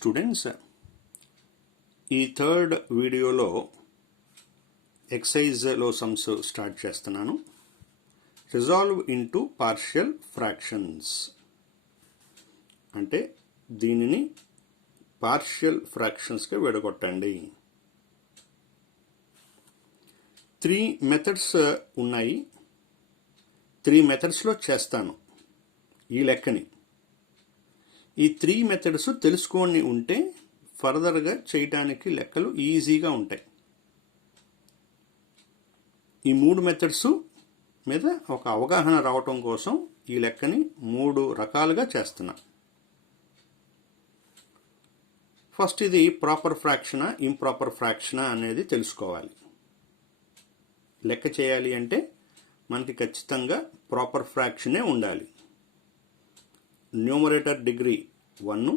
Students, ఈ third వీడియోలో ఎక్సైజ్లో sums start చేస్తున్నాను. రిజాల్వ్ ఇంటూ పార్షియల్ ఫ్రాక్షన్స్ అంటే దీనిని పార్షియల్ ఫ్రాక్షన్స్గా విడగొట్టండి. 3 మెథడ్స్ ఉన్నాయి. 3 మెథడ్స్లో చేస్తాను ఈ లెక్కని. ఈ 3 మెథడ్స్ తెలుసుకొని ఉంటే ఫర్దర్గా చేయడానికి లెక్కలు ఈజీగా ఉంటాయి. ఈ 3 మెథడ్స్ మీద ఒక అవగాహన రావటం కోసం ఈ లెక్కని 3 రకాలుగా చేస్తున్నా. ఫస్ట్ ఇది ప్రాపర్ ఫ్రాక్షనా ఇంప్రాపర్ ఫ్రాక్షనా అనేది తెలుసుకోవాలి. లెక్క చేయాలి అంటే మనకి ఖచ్చితంగా ప్రాపర్ ఫ్రాక్షనే ఉండాలి. Numerator degree 1,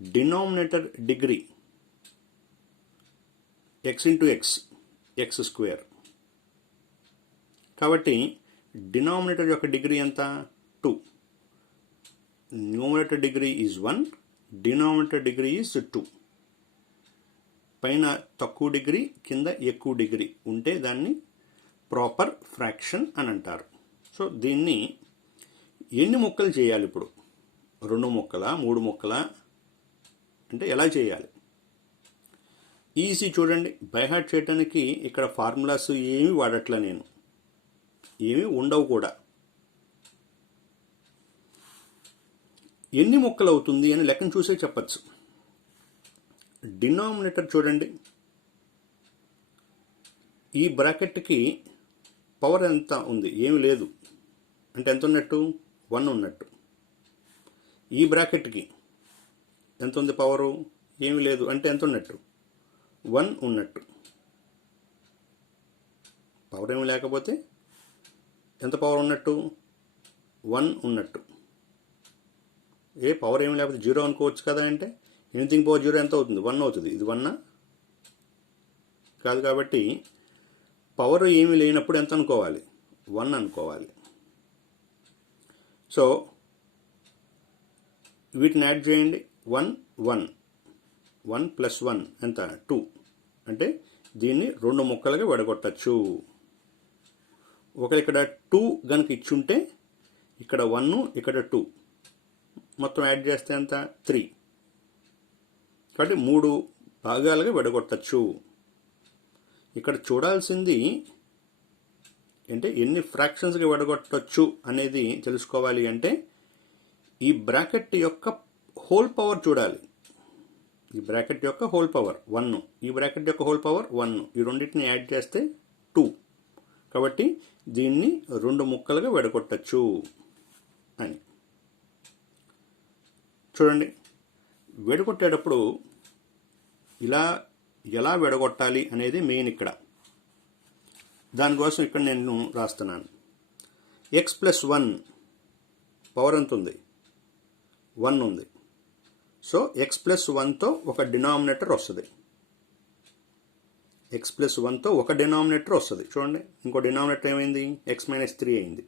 denominator degree x into x square. కాబట్టి డినామినేటర్ యొక్క డిగ్రీ ఎంత? 2. Numerator degree is 1, denominator degree is 2. పైన తక్కువ డిగ్రీ కింద ఎక్కువ డిగ్రీ ఉంటే దాన్ని ప్రాపర్ ఫ్రాక్షన్ అని అంటారు. సో దీన్ని ఎన్ని ముక్కలు చేయాలి? ఇప్పుడు 2 ముక్కలా 3 ముక్కలా అంటే ఎలా చేయాలి? ఈజీ చూడండి. బైహార్ట్ చేయడానికి ఇక్కడ ఫార్ములాస్ ఏమీ వాడట్లా, నేను ఏమీ ఉండవు కూడా. ఎన్ని ముక్కలు అవుతుంది అని లెక్కను చూసే చెప్పచ్చు. డినామినేటర్ చూడండి, ఈ బ్రాకెట్కి పవర్ ఎంత ఉంది? ఏమి లేదు అంటే ఎంత ఉన్నట్టు? 1 ఉన్నట్టు. ఈ బ్రాకెట్కి ఎంత ఉంది పవరు? ఏమి లేదు అంటే ఎంత ఉన్నట్టు? 1 ఉన్నట్టు. పవర్ ఏమి లేకపోతే ఎంత పవర్ ఉన్నట్టు? 1 ఉన్నట్టు. పవర్ ఏమి లేకపోతే 0 అనుకోవచ్చు కదా. అంటే ఎనీథింగ్ పవర్ 0 ఎంత అవుతుంది? 1 అవుతుంది. ఇది 1 కాదు. కాబట్టి పవర్ ఏమీ లేనప్పుడు ఎంత అనుకోవాలి? 1 అనుకోవాలి. సో వీటిని యాడ్ చేయండి. 1 1 1 ప్లస్ 1 ఎంత? 2. అంటే దీన్ని 2 ముక్కలుగా విడగొట్టచ్చు. ఒకవేళ ఇక్కడ 2 గనుక ఇచ్చుంటే ఇక్కడ 1 ఇక్కడ 2 మొత్తం యాడ్ చేస్తే ఎంత? 3. కాబట్టి 3 భాగాలుగా విడగొట్టచ్చు. ఇక్కడ చూడాల్సింది అంటే ఎన్ని ఫ్రాక్షన్స్గా విడగొట్టచ్చు అనేది తెలుసుకోవాలి. అంటే ఈ బ్రాకెట్ యొక్క హోల్ పవర్ చూడాలి. ఈ బ్రాకెట్ యొక్క హోల్ పవర్ 1, ఈ బ్రాకెట్ యొక్క హోల్ పవర్ 1, ఈ రెండింటిని యాడ్ చేస్తే 2. కాబట్టి దీన్ని 2 ముక్కలుగా విడగొట్టచ్చు అని చూడండి. విడగొట్టేటప్పుడు ఎలా విడగొట్టాలి అనేది మెయిన్ ఇక్కడ. దానికోసం ఇక్కడ నేను రాస్తున్నాను. x ప్లస్ 1 పవర్ ఎంత ఉంది? 1 ఉంది. సో x ప్లస్ 1తో ఒక డినామినేటర్ వస్తుంది. x ప్లస్ 1తో ఒక డినామినేటర్ వస్తుంది. చూడండి, ఇంకో డినామినేటర్ ఏమైంది? x మైనస్ 3 అయింది.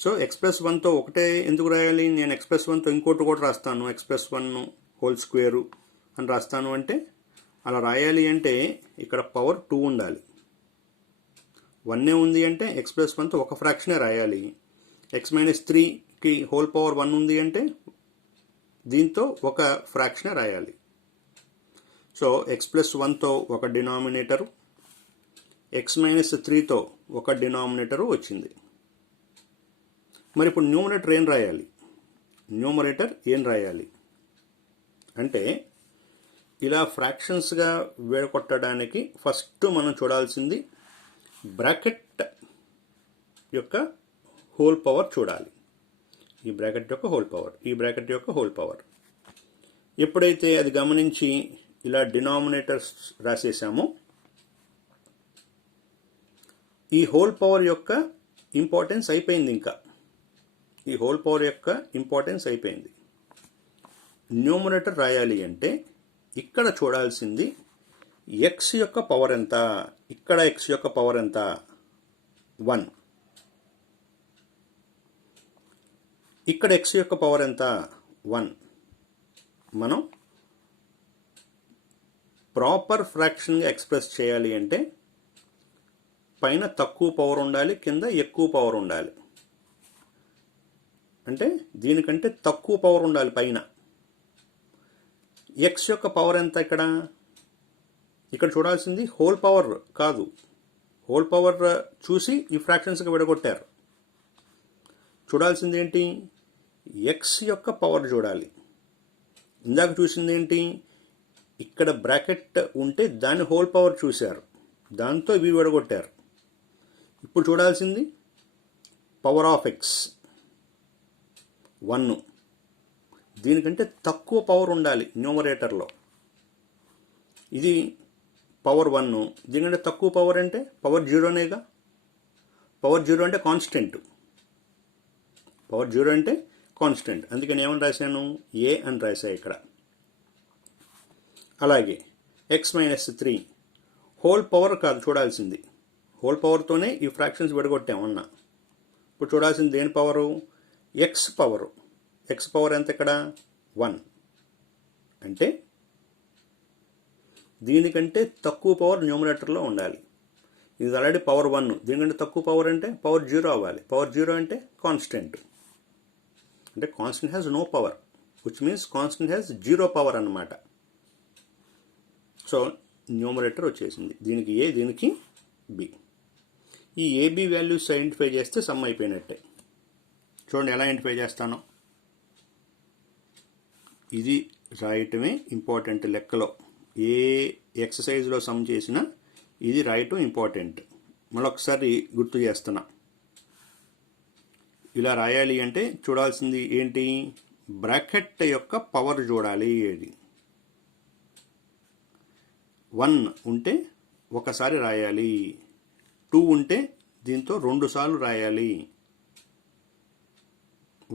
సో x ప్లస్ 1తో ఒకటే ఎందుకు రాయాలి? నేను x ప్లస్ 1తో ఇంకోటి కూడా రాస్తాను. x ప్లస్ 1 హోల్ స్క్వేరు అని రాస్తాను. అంటే అలా రాయాలి అంటే ఇక్కడ పవర్ 2 ఉండాలి. 1 ఉంది అంటే x ప్లస్ 1తో ఒక ఫ్రాక్షనే రాయాలి. x మైనస్ 3కి హోల్ పవర్ 1 ఉంది అంటే దీంతో ఒక ఫ్రాక్షనే రాయాలి. సో x ప్లస్ 1తో ఒక డినామినేటరు, x మైనస్ 3తో ఒక డినామినేటరు వచ్చింది. మరి ఇప్పుడు న్యూమరేటర్ ఏం రాయాలి? న్యూమరేటర్ ఏం రాయాలి అంటే ఇలా ఫ్రాక్షన్స్గా విడగొట్టడానికి ఫస్ట్ మనం చూడాల్సింది బ్రాకెట్ యొక్క హోల్ పవర్ చూడాలి. ఈ బ్రాకెట్ యొక్క హోల్ పవర్, ఈ బ్రాకెట్ యొక్క హోల్ పవర్. ఎప్పుడైతే అది గమనించి ఇలా డినామినేటర్స్ రాసేసామో ఈ హోల్ పవర్ యొక్క ఇంపార్టెన్స్ అయిపోయింది. ఇంకా ఈ హోల్ పవర్ యొక్క ఇంపార్టెన్స్ అయిపోయింది. న్యూమరేటర్ రాయాలి అంటే ఇక్కడ చూడాల్సింది x యొక్క పవర్ ఎంత? ఇక్కడ x యొక్క పవర్ ఎంత? 1. ఇక్కడ x యొక్క పవర్ ఎంత? 1. మనం ప్రాపర్ ఫ్రాక్షన్గా ఎక్స్ప్రెస్ చేయాలి అంటే పైన తక్కువ పవర్ ఉండాలి, కింద ఎక్కువ పవర్ ఉండాలి. అంటే దీనికంటే తక్కువ పవర్ ఉండాలి పైన. ఎక్స్ యొక్క పవర్ ఎంత ఇక్కడ చూడాల్సింది హోల్ పవర్ కాదు. హోల్ పవర్ చూసి ఈ ఫ్రాక్షన్స్గా విడగొట్టారు. చూడాల్సింది ఏంటి? ఎక్స్ యొక్క పవర్ చూడాలి. ఇందాక చూసింది ఏంటి? ఇక్కడ బ్రాకెట్ ఉంటే దాని హోల్ పవర్ చూశారు, దాంతో ఇవి విడగొట్టారు. ఇప్పుడు చూడాల్సింది పవర్ ఆఫ్ ఎక్స్ 1. దీనికంటే తక్కువ పవర్ ఉండాలి న్యూమరేటర్లో. ఇది పవర్ 1, దీనికంటే తక్కువ పవర్ అంటే పవర్ 0నేగా. పవర్ 0 అంటే కాన్స్టెంట్. పవర్ 0 అంటే కాన్స్టెంట్. అందుకని ఏమని రాశాను? ఏ అని రాశా ఇక్కడ. అలాగే x-3 హోల్ పవర్ కాదు చూడాల్సింది. హోల్ పవర్తోనే ఈ ఫ్రాక్షన్స్ విడగొట్టామన్నా. ఇప్పుడు చూడాల్సింది దేని power? X power. X power ఎంత ఇక్కడ? 1. అంటే దీనికంటే తక్కువ పవర్ న్యూమరేటర్లో ఉండాలి. ఇది ఆల్రెడీ పవర్ 1, దీనికంటే తక్కువ పవర్ అంటే పవర్ 0 అవ్వాలి. పవర్ 0 అంటే కాన్స్టెంట్. అంటే constant has no power, which means constant has 0 power అన్నమాట. సో న్యూమరేటర్ వచ్చేసింది. దీనికి ఏ, దీనికి బి. ఈ ఏబి వాల్యూస్ ఐడెంటిఫై చేస్తే సమ్ అయిపోయినట్టే. చూడండి ఎలా ఐడెంటిఫై చేస్తానో. ఇది రాయటమే ఇంపార్టెంట్ లెక్కలో. ఏ ఎక్సర్సైజ్లో సమ్ చేసినా ఇది రాయటం ఇంపార్టెంట్. మళ్ళొకసారి గుర్తు చేస్తున్నా. ఇలా రాయాలి అంటే చూడాల్సింది ఏంటి? బ్రాకెట్ యొక్క పవర్ చూడాలి. ఏది 1 ఉంటే ఒకసారి రాయాలి, 2 ఉంటే దీంతో 2 సార్లు రాయాలి.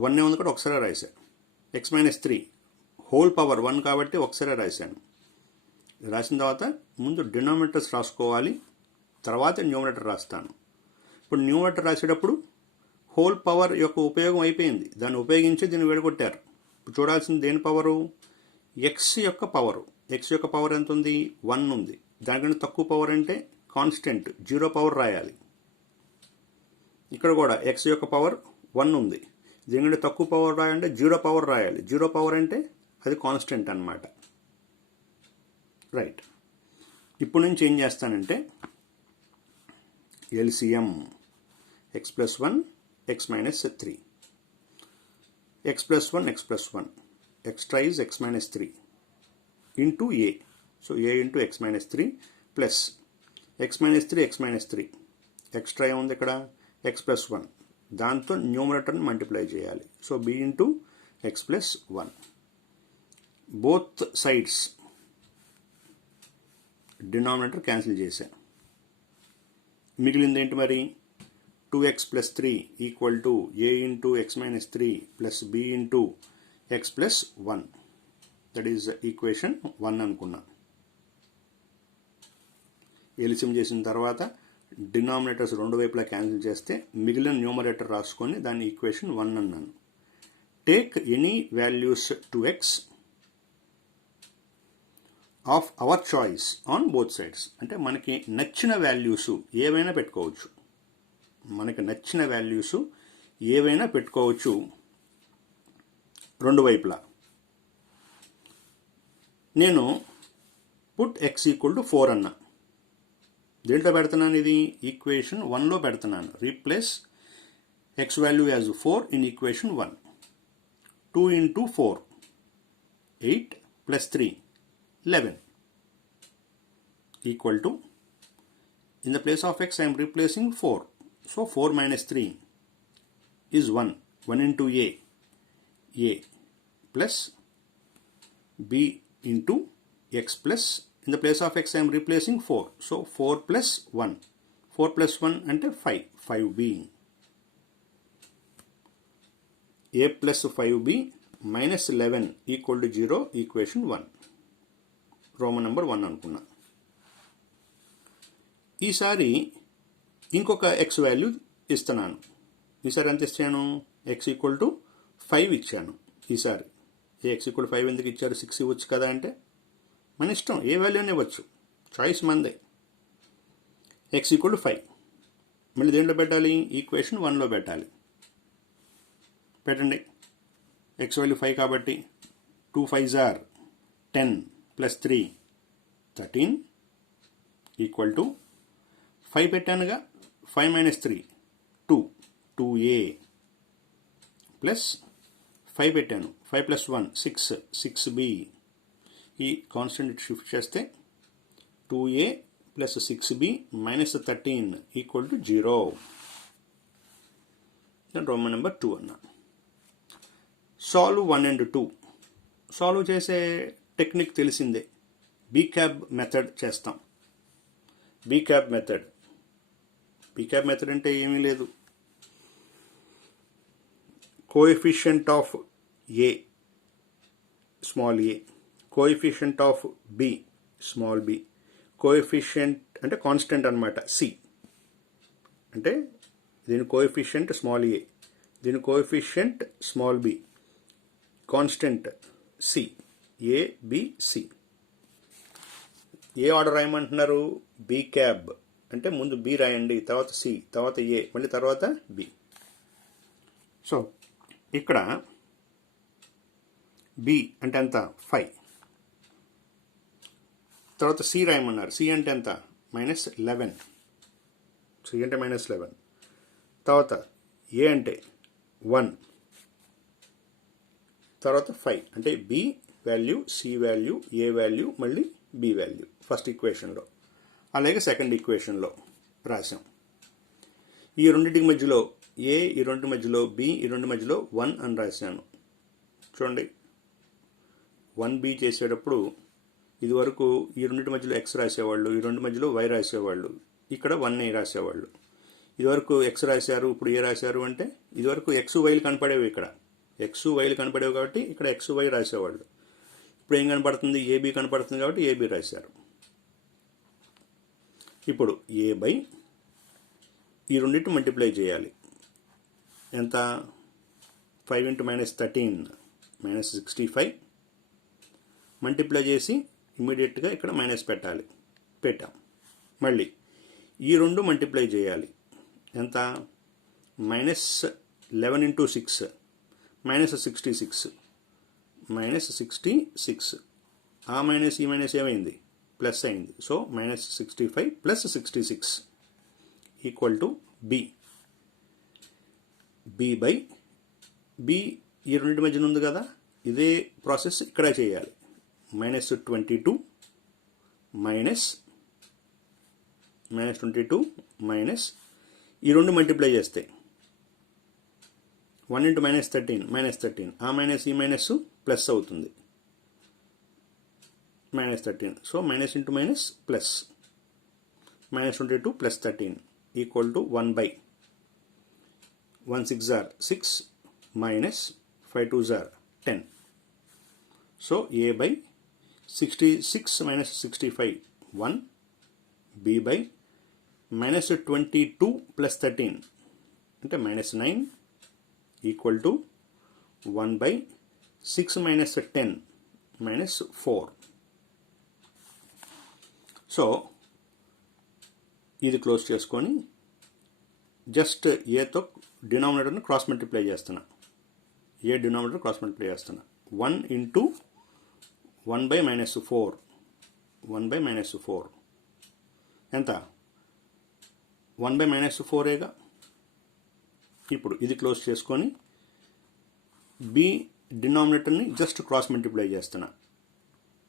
1 ఉంది కూడా ఒకసారి రాశాను. x-3 హోల్ పవర్ 1 కాబట్టి ఒకసారి రాశాను. రాసిన తర్వాత ముందు డినామినేటర్స్ రాసుకోవాలి, తర్వాత న్యూమరేటర్ రాస్తాను. ఇప్పుడు న్యూమరేటర్ రాసేటప్పుడు హోల్ పవర్ యొక్క ఉపయోగం అయిపోయింది, దాన్ని ఉపయోగించి దీన్ని విడగొట్టారు. ఇప్పుడు చూడాల్సింది దేని పవరు? ఎక్స్ యొక్క పవరు. ఎక్స్ యొక్క పవర్ ఎంత ఉంది? 1 ఉంది. దానికంటే తక్కువ పవర్ అంటే కాన్స్టెంట్ 0 పవర్ రాయాలి. ఇక్కడ కూడా ఎక్స్ యొక్క పవర్ 1 ఉంది. దీనికంటే తక్కువ పవర్ రాయాలంటే 0 పవర్ రాయాలి. 0 పవర్ అంటే అది కాన్స్టెంట్ అన్నమాట. రైట్. ఇప్పుడు నుంచి ఏం చేస్తానంటే LCM x+1 x-3, x+1 x+1, extra is x-3 into a. So a into x-3 plus x-3 x-3 extra ఏముంది ఇక్కడ? x+1, దాంతో న్యూమరేటర్ని మల్టిప్లై చేయాలి. So b into x+1. Both sides denominator cancel చేశా. మిగిలింది ఏంటి మరి? 2x plus 3 equal to a into x-3 plus b into x+1. That is equation 1 అనుకున్నా. LCM చేసిన తర్వాత డినామినేటర్స్ రెండు వైపులా క్యాన్సిల్ చేస్తే మిగిలిన న్యూమరేటర్ రాసుకొని దాన్ని ఈక్వేషన్ 1 అన్నాను. Take any values to X of our choice on both sides. అంటే మనకి నచ్చిన వాల్యూస్ ఏవైనా పెట్టుకోవచ్చు. మనకి నచ్చిన వాల్యూస్ ఏవైనా పెట్టుకోవచ్చు రెండు వైపులా. నేను పుట్ x ఈక్వల్ టు 4 అన్నా. దేంట్లో పెడుతున్నాను? ఇది ఈక్వేషన్ 1లో పెడుతున్నాను. Replace x value as 4 in equation 1. 2 into 4 8 plus 3 11 equal to, in the place of x I am replacing 4. So 4 minus 3 is 1. 1 into a plus b into x plus, in the place of x I am replacing 4. So 4 plus 1. 4 plus 1 ante 5. 5b. a plus 5b minus 11 equal to 0. Equation 1. Roman number 1 అనుకున్నా. ఈసారి ఇంకొక x value ఇస్తున్నాను. ఈసారి ఎంత ఇచ్చాను? x equal to 5 ఇచ్చాను ఈసారి. ఏ X equal 5 ఎందుకు ఇచ్చారు, 6 ఇవ్వచ్చు కదా అంటే మన ఇష్టం, ఏ వాల్యూని ఇవ్వచ్చు, చాయిస్ మందే. ఎక్స్ ఈక్వల్ 5 మళ్ళీ దేంట్లో పెట్టాలి, ఈక్వేషన్ 1లో పెట్టాలి. పెట్టండి. ఎక్స్ వాల్యూ 5 కాబట్టి 2 5s are 10 + 3 13 equal to 5 పెట్టానుగా, 5 - 3 2 2a plus 5 పెట్టాను, 5 + 1 6 6b. ఈ కాన్స్టెంట్ షిఫ్ట్ చేస్తే 2a + 6b - 13 equal to 0. Roman number 2 అన్నా. Solve 1 and 2. సాల్వ్ చేసే టెక్నిక్ తెలిసిందే, బీక్యాబ్ మెథడ్ చేస్తాం. బీక్యాబ్ మెథడ్ అంటే ఏమీ లేదు, coefficient of A small A, coefficient of B small B, coefficient అంటే కాన్స్టెంట్ అనమాట సి, అంటే దీని కోఎఫిషియంట్ స్మాల్ ఏ, దీని coefficient small B, constant C, A B C. A order రాయమంటున్నారు, బీ క్యాబ్ అంటే ముందు బి రాయండి, తర్వాత సి, తర్వాత ఏ, మళ్ళీ తర్వాత బి. సో ఇక్కడ బి అంటే ఎంత, 5. తర్వాత సి రాయమన్నారు, సి అంటే ఎంత, -11, సి అంటే -11. తర్వాత ఏ అంటే 1, తర్వాత 5 అంటే బి వాల్యూ, సి వాల్యూ, ఏ వాల్యూ, మళ్ళీ బి వాల్యూ ఫస్ట్ ఈక్వేషన్లో. అలాగే సెకండ్ ఈక్వేషన్లో రాసాం. ఈ రెండింటికి మధ్యలో ఏ, ఈ రెండు మధ్యలో బి, ఈ రెండు మధ్యలో 1 అని రాశాను. చూడండి, 1b చేసేటప్పుడు ఇదివరకు ఈ రెండింటి మధ్యలో ఎక్స్ రాసేవాళ్ళు, ఈ రెండు మధ్యలో వై రాసేవాళ్ళు, ఇక్కడ 1a రాసేవాళ్ళు. ఇదివరకు ఎక్స్ రాశారు, ఇప్పుడు ఏ రాశారు అంటే ఇదివరకు ఎక్స్ వైలు కనపడేవి, ఇక్కడ ఎక్స్ వైలు కనపడేవి కాబట్టి ఇక్కడ ఎక్స్ వై రాసేవాళ్ళు. ఇప్పుడు ఏం కనపడుతుంది, ఏబి కనపడుతుంది కాబట్టి ఏబి రాశారు. ఇప్పుడు ఏ బై ఈ రెండింటి మల్టిప్లై చేయాలి, ఎంత, 5 × -13 -65, మల్టిప్లై చేసి ఇమ్మీడియట్గా ఇక్కడ మైనస్ పెట్టాలి, పెట్టాం. మళ్ళీ ఈ రెండు మల్టిప్లై చేయాలి, ఎంత, -11 × 6 -66 -66, ఆ మైనస్ ఈ మైనస్ ఏమైంది, ప్లస్ అయింది. So -65 + 66 equal to B. B by B ఈ రెండింటి మధ్యన ఉంది కదా, ఇదే ప్రాసెస్ ఇక్కడ చేయాలి. -22 మైనస్ ఈ రెండు మల్టిప్లై చేస్తే 1 × -13 ఆ మైనస్ ఈ మైనస్ ప్లస్ అవుతుంది, -13. So minus into minus plus, -22 + 13 equal to 1/. 1 6s are 6 -5 2s are 10. So A by 66 - 65 1, B by -22 + 13 అంటే -9 ఈక్వల్ టు 1/6 - 10 -4. సో ఇది క్లోజ్ చేసుకొని జస్ట్ ఏతో డినామినేటర్ని క్రాస్ మల్టిప్లై చేస్తున్నా, ఏ డినామినేటర్ క్రాస్ మల్టిప్లై చేస్తున్నా. 1 × 1/-4 1/-4 ఎంత, 1/-4ఏగా. ఇప్పుడు ఇది క్లోజ్ చేసుకొని బి డినామినేటర్ని జస్ట్ క్రాస్ మల్టిప్లై చేస్తున్నా,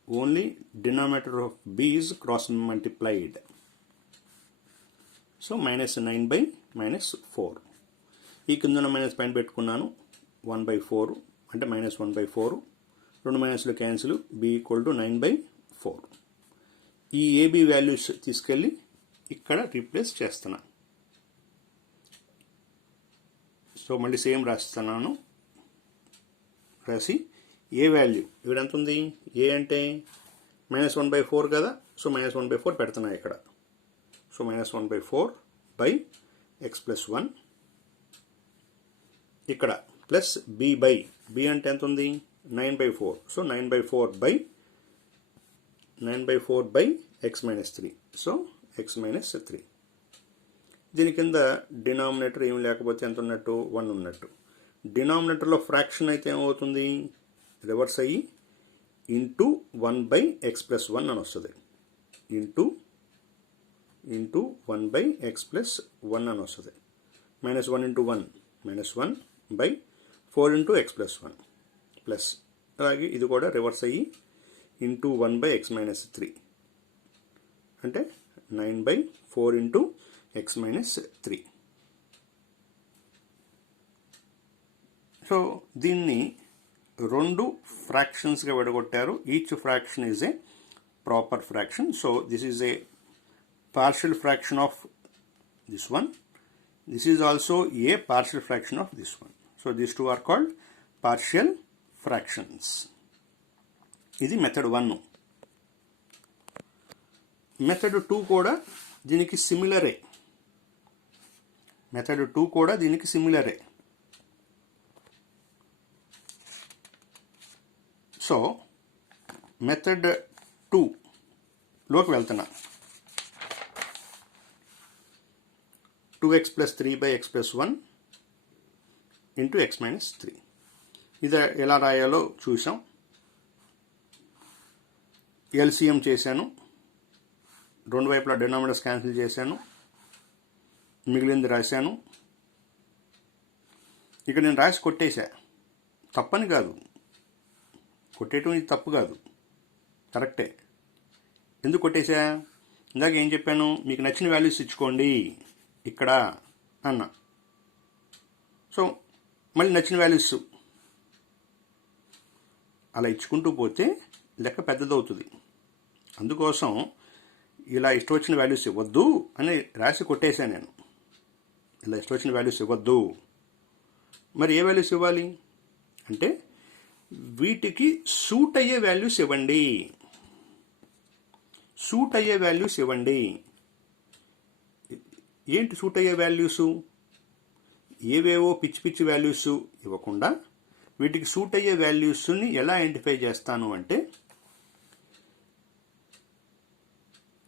only denominator of B is cross multiplied. So -9/-4. ఈ కింద మైనస్ పైన పెట్టుకున్నాను, 1/4 అంటే -1/4, రెండు మైనస్లు క్యాన్సిల్, బి ఈక్వల్ టు 9/4. ఈ ఏబి వాల్యూస్ తీసుకెళ్ళి ఇక్కడ రీప్లేస్ చేస్తున్నా. సో మళ్ళీ సేమ్ రాస్తున్నాను, రాసి ఏ వాల్యూ ఇక్కడ ఎంత ఉంది, ఏ అంటే -1/4 కదా, సో -1/4 పెడుతున్నా ఇక్కడ. సో -1/4/x + 1 ఇక్కడ ప్లస్ బి బై బి అంటే ఎంత ఉంది, 9/4. So 9/4 by x minus 3. So x minus 3. దీని కింద డినామినేటర్ ఏమి లేకపోతే ఎంత ఉన్నట్టు 1 ఉన్నట్టు. డినామినేటర్లో ఫ్రాక్షన్ అయితే ఏమవుతుంది, రివర్స్ అయ్యి ఇంటూ 1/x+1 అని వస్తుంది. ఇంటూ 1/x+1 అని వస్తుంది. -1 into 1 -1/4 into x+1 ప్లస్ అలాగే ఇది కూడా రివర్స్ అయ్యి ఇంటూ 1/x minus 3 అంటే 9/4 into x minus 3. సో దీన్ని రెండు ఫ్రాక్షన్స్గా విడగొట్టారు. Each fraction is a proper fraction. So this is a partial fraction of this one. This is also a partial fraction of this one. So these two are called partial fractions. ఇది method 1. Method 2 కూడా దీనికి సిమిలరే. So method 2 లోకి వెళ్తున్నా. 2x plus 3/x+1 into x minus 3. ఇది ఎలా రాయాలో చూసాం. LCM చేశాను, రెండు వైపులా డినామినేటర్స్ క్యాన్సిల్ చేశాను, మిగిలింది రాశాను. ఇక్కడ నేను రాసి కొట్టేశా. తప్పని కాదు, కొట్టేయటం ఇది తప్పు కాదు, కరెక్టే. ఎందుకు కొట్టేశా? ఇందాక ఏం చెప్పాను, మీకు నచ్చిన వాల్యూస్ ఇచ్చుకోండి ఇక్కడ అన్న. సో మళ్ళీ నచ్చిన వాల్యూస్ అలా ఇచ్చుకుంటూ పోతే లెక్క పెద్దదవుతుంది. అందుకోసం ఇలా ఇష్టం వచ్చిన వాల్యూస్ ఇవ్వద్దు అని రాసి కొట్టేశాను నేను. ఇలా ఇష్టం వచ్చిన వాల్యూస్ ఇవ్వద్దు. మరి ఏ వాల్యూస్ ఇవ్వాలి అంటే వీటికి సూట్ అయ్యే వాల్యూస్ ఇవ్వండి. ఏంటి సూట్ అయ్యే వాల్యూసు? ఏవేవో పిచ్చి వాల్యూస్ ఇవ్వకుండా వీటికి సూట్ అయ్యే వాల్యూస్ని ఎలా ఐడెంటిఫై చేస్తాను అంటే,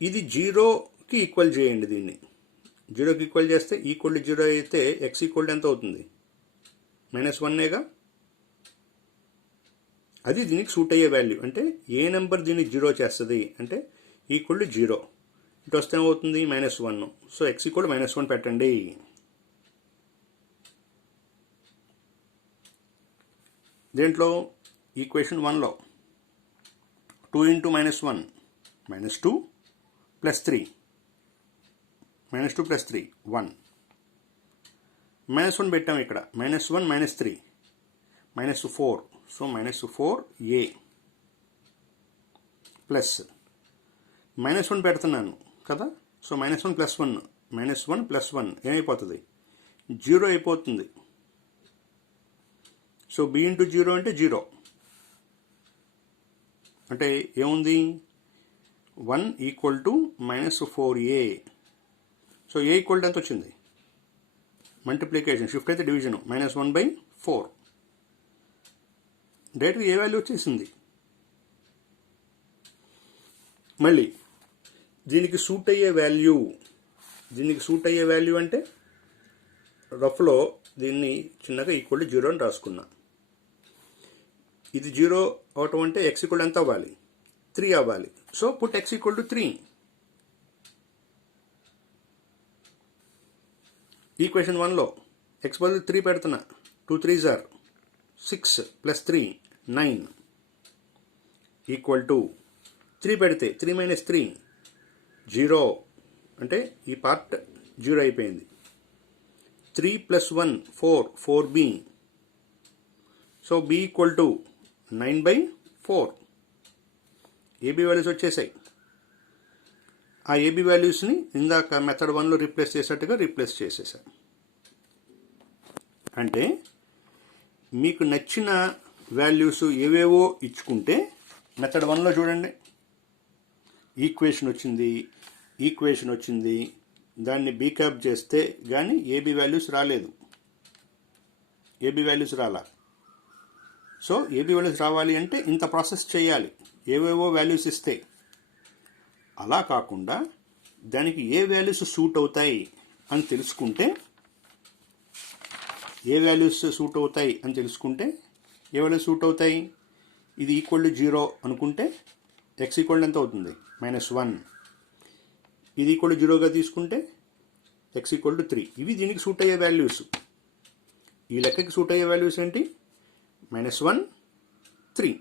ఇది 0కి ఈక్వల్ చేయండి. దీన్ని 0కి ఈక్వల్ చేస్తే ఈక్వల్ టు 0 అయితే x ఈక్వల్ ఎంత అవుతుంది? -1గా. అది దీనికి సూట్ అయ్యే వాల్యూ. అంటే ఏ నెంబర్ దీన్ని 0 చేస్తుంది అంటే ఈక్వల్ టు 0. ఇటు వస్తే ఏమవుతుంది? -1. సో x ఈక్వల్ టు -1 పెట్టండి. దేంట్లో? ఈక్వేషన్ 1లో 2 into -1 -2 plus 3 -2 plus 3 1 -1 పెట్టాం ఇక్కడ. -1 -3 -4. సో -4a ప్లస్ -1 పెడుతున్నాను కదా. సో -1 plus 1 -1 plus 1 ఏమైపోతుంది? 0 అయిపోతుంది. సో b into 0 అంటే 0. అంటే ఏముంది? 1 equal to -4a. So a equal to ఎంత వచ్చింది? మల్టిప్లికేషన్. షిఫ్ట్ అయితే డివిజన్. -1/4. డైరెక్ట్గా ఏ వాల్యూ వచ్చేసింది. మళ్ళీ దీనికి సూట్ అయ్యే వాల్యూ అంటే రఫ్లో దీన్ని చిన్నగా ఈక్వల్ టు 0 అని రాసుకున్నా. ఇది 0 అవటం అంటే x ఈక్వల్ ఎంత అవ్వాలి? 3 అవ్వాలి. So put x equal to 3. Equation 1లో x బదులు 3 పెడుతున్నా. 2 3s are 6 plus 3 9 equal to 3 పెడితే 3 minus 3 0. అంటే ఈ పార్ట్ 0 అయిపోయింది. 3 plus 1 4 4b. So b equal to 9/4. AB values వచ్చేసాయి. ఆ ఏబీ వాల్యూస్ని ఇందాక మెథడ్ 1లో రీప్లేస్ చేసేట్టుగా రీప్లేస్ చేసేసా. అంటే మీకు నచ్చిన వాల్యూస్ ఏవేవో ఇచ్చుకుంటే మెథడ్ 1లో చూడండి, ఈక్వేషన్ వచ్చింది, దాన్ని బీక్యాప్ చేస్తే కానీ ఏబీ వాల్యూస్ రాలా. సో ఏబీ వాల్యూస్ రావాలి అంటే ఇంత ప్రాసెస్ చేయాలి, ఏవేవో వాల్యూస్ ఇస్తే. అలా కాకుండా దానికి ఏ వాల్యూస్ సూట్ అవుతాయి అని తెలుసుకుంటే, ఏ వాల్యూస్ సూట్ అవుతాయి అని తెలుసుకుంటే, ఏ వాల్యూస్ సూట్ అవుతాయి, ఇది ఈక్వల్ టు 0 అనుకుంటే ఎక్స్ ఈక్వల్ ఎంత అవుతుంది, -1. ఇది ఈక్వల్ టు 0గా తీసుకుంటే ఎక్స్ ఈక్వల్ టు 3. ఇవి దీనికి సూట్ అయ్యే వాల్యూస్. ఈ లెక్కకి సూట్ అయ్యే వాల్యూస్ ఏంటి, -1, 3.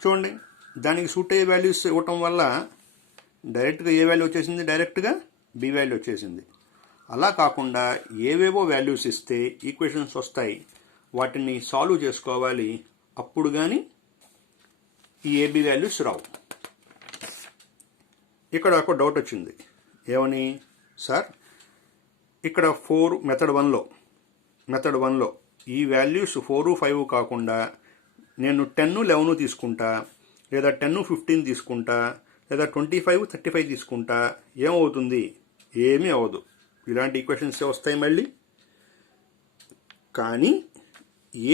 చూడండి, దానికి సూట్ అయ్యే వాల్యూస్ ఇవ్వటం వల్ల డైరెక్ట్గా ఏ వాల్యూ వచ్చేసింది, డైరెక్ట్గా బి వాల్యూ వచ్చేసింది. అలా కాకుండా ఏవేవో వాల్యూస్ ఇస్తే ఈక్వేషన్స్ వస్తాయి, వాటిని సాల్వ్ చేసుకోవాలి. అప్పుడు కానీ ఈ ఏబి వాల్యూస్ రావు. ఇక్కడ ఒక డౌట్ వచ్చింది, ఏమని, సార్ ఇక్కడ 4 మెథడ్ 1లో ఈ వాల్యూస్ 4, 5 కాకుండా నేను 10, 11 తీసుకుంటా, లేదా 10, 15 తీసుకుంటా, లేదా 25, 35 తీసుకుంటా, ఏమవుతుంది, ఏమీ అవ్వదు. ఇలాంటి ఈక్వేషన్స్ వస్తాయి మళ్ళీ. కానీ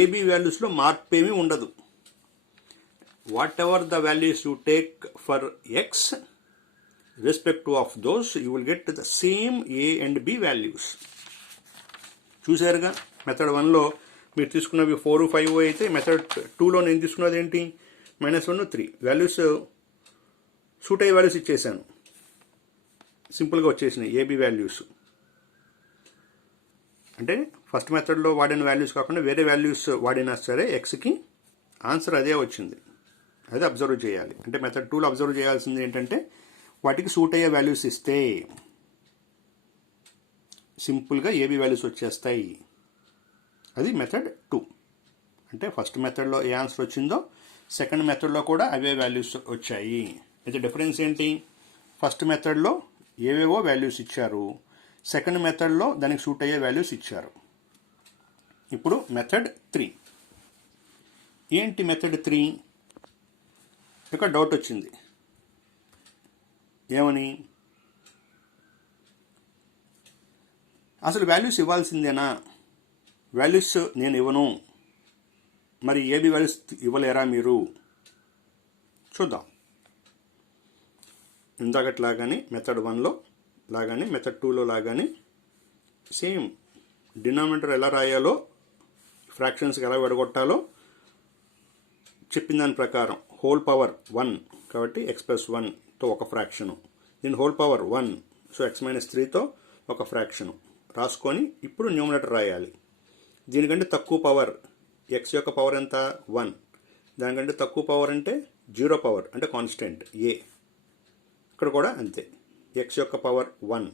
ఏబి వాల్యూస్లో మార్పు ఏమీ ఉండదు. Whatever the values you take for X, respective of those you will get the same A and B values. చూసారుగా, మెథడ్ 1లో మీరు తీసుకున్నవి 4, 5 అయితే మెథడ్ 2లో నేను తీసుకున్నది ఏంటి, -1, 3. వాల్యూస్ సూట్ అయ్యే వాల్యూస్ ఇచ్చేసాను, సింపుల్గా వచ్చేసినాయి ఏబి వాల్యూస్. అంటే ఫస్ట్ మెథడ్లో వాడిన వాల్యూస్ కాకుండా వేరే వాల్యూస్ వాడినా సరే ఎక్స్కి ఆన్సర్ అదే వచ్చింది. అదే అబ్జర్వ్ చేయాలి. అంటే మెథడ్ 2లో అబ్జర్వ్ చేయాల్సింది ఏంటంటే వాటికి సూట్ అయ్యే వాల్యూస్ ఇస్తే సింపుల్గా ఏబి వాల్యూస్ వచ్చేస్తాయి. అది మెథడ్ 2. అంటే ఫస్ట్ మెథడ్లో ఏ ఆన్సర్ వచ్చిందో సెకండ్ మెథడ్లో కూడా అవే వాల్యూస్ వచ్చాయి. అయితే డిఫరెన్స్ ఏంటి, ఫస్ట్ మెథడ్లో ఏవేవో వాల్యూస్ ఇచ్చారు, సెకండ్ మెథడ్లో దానికి సూట్ అయ్యే వాల్యూస్ ఇచ్చారు. ఇప్పుడు మెథడ్ 3 ఏంటి, మెథడ్ 3 ఇక్కడ డౌట్ వచ్చింది, ఏమని, అసలు వాల్యూస్ ఇవ్వాల్సిందేనా, వాల్యూస్ నేను ఇవ్వను, మరి ఏబి వాల్యూస్ ఇవ్వలేరా మీరు, చూద్దాం. ఇందాకట్లాగానే మెథడ్ 1లో లాగానే మెథడ్ 2లో లాగానే సేమ్ డినామినేటర్ ఎలా రాయాలో, ఫ్రాక్షన్స్కి ఎలా విడగొట్టాలో చెప్పిన దాని ప్రకారం హోల్ పవర్ 1 కాబట్టి x+1తో ఒక ఫ్రాక్షను, దీని హోల్ పవర్ 1, సో x-3తో ఒక ఫ్రాక్షను రాసుకొని ఇప్పుడు న్యూమరేటర్ రాయాలి. దీనికంటే తక్కువ పవర్, x యొక్క పవర్ ఎంత, 1, దానికంటే తక్కువ పవర్ అంటే 0 పవర్ అంటే కాన్స్టెంట్ a. ఇక్కడ కూడా అంతే, x యొక్క పవర్ 1,